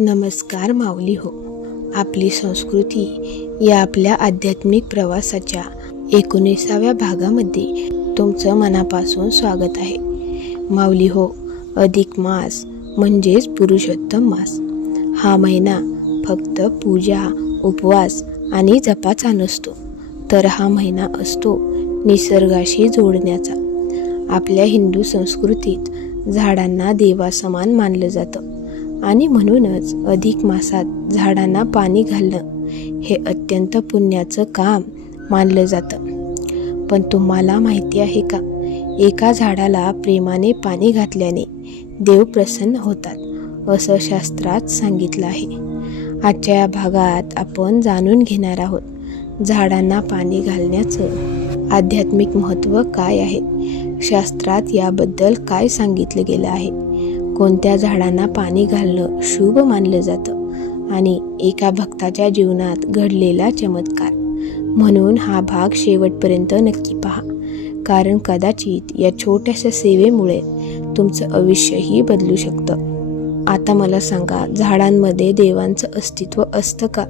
नमस्कार माऊली हो. आपली संस्कृती या आपल्या आध्यात्मिक प्रवासाच्या 19व्या भागामध्ये तुमचं मनापासून स्वागत आहे. माऊली हो, अधिक मास म्हणजेच पुरुषोत्तम मास. हा महिना फक्त पूजा, उपवास आणि जपाचा नसतो, तर हा महिना असतो निसर्गाशी जोडण्याचा. आपल्या हिंदू संस्कृतीत झाडांना देवासमान मानलं जातं आणि म्हणूनच अधिक मासात झाडांना पाणी घालणं हे अत्यंत पुण्याचं काम मानलं जातं. पण तुम्हाला माहिती आहे का, एका झाडाला प्रेमाने पाणी घातल्याने देव प्रसन्न होतात असं शास्त्रात सांगितलं आहे. आजच्या या भागात आपण जाणून घेणार आहोत झाडांना पाणी घालण्याचं आध्यात्मिक महत्त्व काय आहे, शास्त्रात याबद्दल काय सांगितलं गेलं आहे, कोणत्या झाडांना पाणी घालणं शुभ मानलं जातं आणि एका भक्ताच्या जीवनात घडलेला चमत्कार. म्हणून हा भाग शेवटपर्यंत नक्की पहा, कारण कदाचित या छोट्याशा सेवेमुळे तुमचं आयुष्यही बदलू शकतं. आता मला सांगा, झाडांमध्ये देवांचं अस्तित्व असतं का?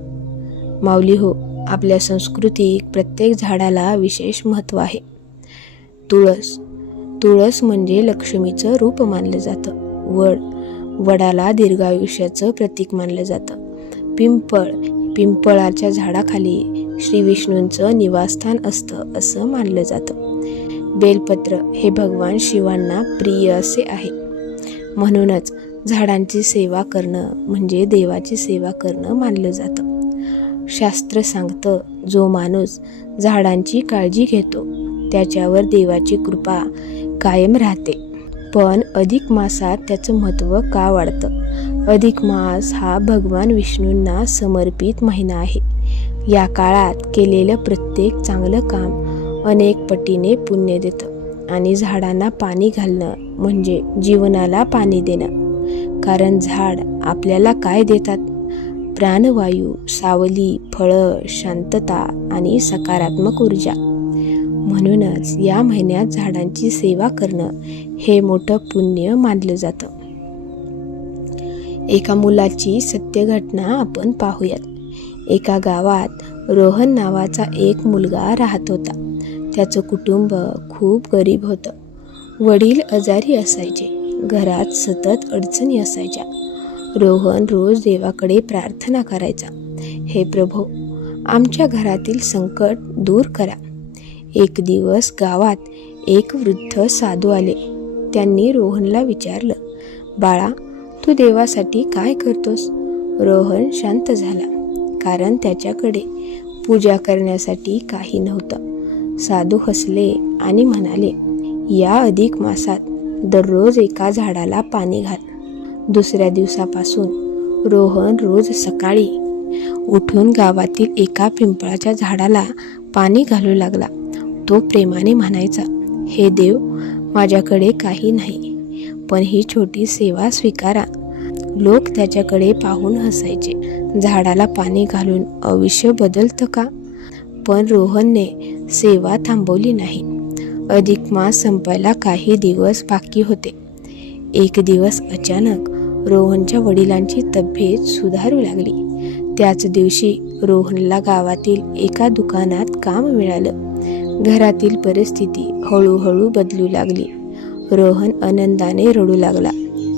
माऊली हो, आपल्या संस्कृतीत प्रत्येक झाडाला विशेष महत्त्व आहे. तुळस म्हणजे लक्ष्मीचं रूप मानलं जातं. वडाला दीर्घायुष्याचं प्रतीक मानलं जातं. पिंपळाच्या झाडाखाली श्री विष्णूंचं निवासस्थान असतं असं मानलं जातं. बेलपत्र हे भगवान शिवांना प्रिय असे आहे. म्हणूनच झाडांची सेवा करणं म्हणजे देवाची सेवा करणं मानलं जातं. शास्त्र सांगतं, जो माणूस झाडांची काळजी घेतो त्याच्यावर देवाची कृपा कायम राहते. पण अधिक मासात त्याचं महत्त्व का वाढतं? अधिक मास हा भगवान विष्णूंना समर्पित महिना आहे. या काळात केलेलं प्रत्येक चांगलं काम अनेक पटीने पुण्य देतं आणि झाडांना पाणी घालणं म्हणजे जीवनाला पाणी देणं. कारण झाड आपल्याला काय देतात? प्राणवायू, सावली, फळं, शांतता आणि सकारात्मक ऊर्जा. म्हणूनच या महिन्यात झाडांची सेवा करणं हे मोठं पुण्य मानलं जातं. एका मुलाची सत्य घटना आपण पाहूयात. एका गावात रोहन नावाचा एक मुलगा राहत होता. त्याचं कुटुंब खूप गरीब होतं. वडील आजारी असायचे, घरात सतत अडचणी असायच्या. रोहन रोज देवाकडे प्रार्थना करायचा, हे प्रभू, आमच्या घरातील संकट दूर करा. एक दिवस गावात एक वृद्ध साधू आले. त्यांनी रोहनला विचारलं, बाळा, तू देवासाठी काय करतोस? रोहन शांत झाला, कारण त्याच्याकडे पूजा करण्यासाठी काही नव्हतं. साधू हसले आणि म्हणाले, या अधिक मासात दररोज एका झाडाला पाणी घाल. दुसऱ्या दिवसापासून रोहन रोज सकाळी उठून गावातील एका पिंपळाच्या झाडाला पाणी घालू लागला. तो प्रेमाने म्हणायचा, हे देव, माझ्याकडे काही नाही, पण ही छोटी सेवा स्वीकारा. लोक त्याच्याकडे पाहून हसायचे. झाडाला पाणी घालून आयुष्य बदलतं का? पण रोहनने सेवा थांबवली नाही. अधिक मास संपायला काही दिवस बाकी होते. एक दिवस अचानक रोहनच्या वडिलांची तब्येत सुधारू लागली. त्याच दिवशी रोहनला गावातील एका दुकानात काम मिळालं. घरातील परिस्थिती हळूहळू बदलू लागली. रोहन आनंदाने रडू लागला.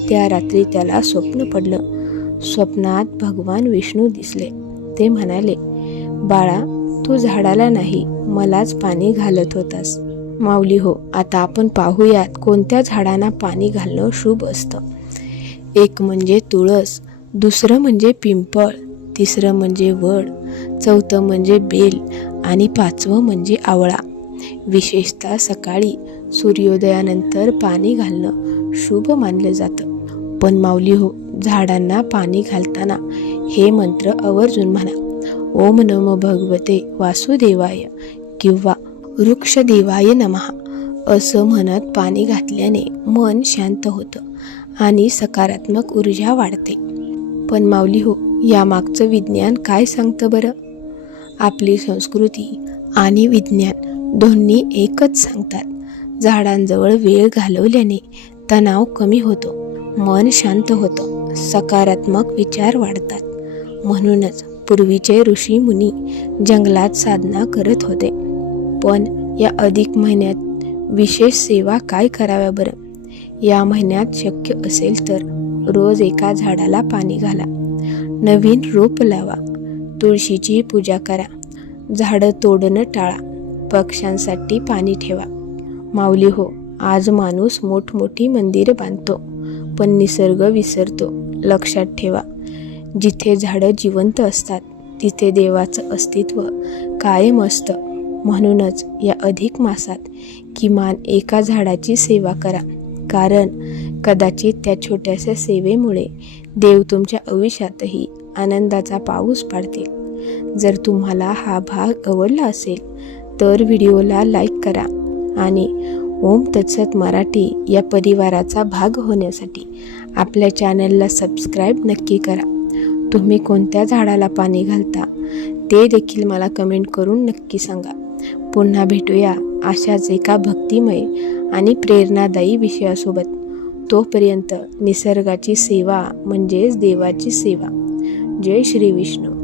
त्या रात्री त्याला स्वप्न पडलं. स्वप्नात भगवान विष्णू दिसले. ते म्हणाले, बाळा, तू झाडाला नाही, मलाच पाणी घालत होतास. माऊली हो, आता आपण पाहूयात कोणत्या झाडांना पाणी घालणं शुभ असतं. एक म्हणजे तुळस, दुसरं म्हणजे पिंपळ, तिसरं म्हणजे वड, चौथं म्हणजे बेल आणि पाचवं म्हणजे आवळा. विशेषतः सकाळी सूर्योदयानंतर पाणी घालणं शुभ मानलं जातं. पण माऊली हो, झाडांना पाणी घालताना हे मंत्र आवर्जून म्हणा. ओम नमो भगवते वासुदेवाय किंवा वृक्षदेवाय नमः असं म्हणत पाणी घातल्याने मन शांत होतं आणि सकारात्मक ऊर्जा वाढते. पण माऊली हो, यामागचं विज्ञान काय सांगतं बरं? आपली संस्कृती आणि विज्ञान दोन्ही एकच सांगतात. झाडांजवळ वेळ घालवल्याने तणाव कमी होतो, मन शांत होतं, सकारात्मक विचार वाढतात. म्हणूनच पूर्वीचे ऋषी मुनी जंगलात साधना करत होते. पण या अधिक महिन्यात विशेष सेवा काय कराव्या बरं? या महिन्यात शक्य असेल तर रोज एका झाडाला पाणी घाला, नवीन रोप लावा, तुळशीची पूजा करा, झाडं तोडणं टाळा, पक्ष्यांसाठी पाणी ठेवा. माऊली हो, आज माणूस मोठमोठी मंदिरं बांधतो पण निसर्ग विसरतो. लक्षात ठेवा, जिथे झाडं जिवंत असतात तिथे देवाचं अस्तित्व कायम असतं. म्हणूनच या अधिक मासात किमान एका झाडाची सेवा करा, कारण कदाचित त्या छोट्याशा सेवेमुळे देव तुमच्या आयुष्यातही आनंदाचा पाऊस पाडतील. जर तुम्हाला हा भाग आवडला असेल तर व्हिडिओला लाईक करा आणि ओम तत्सत मराठी या परिवाराचा भाग होण्यासाठी आपल्या चॅनलला सबस्क्राईब नक्की करा. तुम्ही कोणत्या झाडाला पाणी घालता ते देखील मला कमेंट करून नक्की सांगा. पुन्हा भेटूया अशाच एका भक्तिमय आणि प्रेरणादायी विषयासोबत. तोपर्यंत निसर्गाची सेवा म्हणजेच देवाची सेवा. जय श्री विष्णू.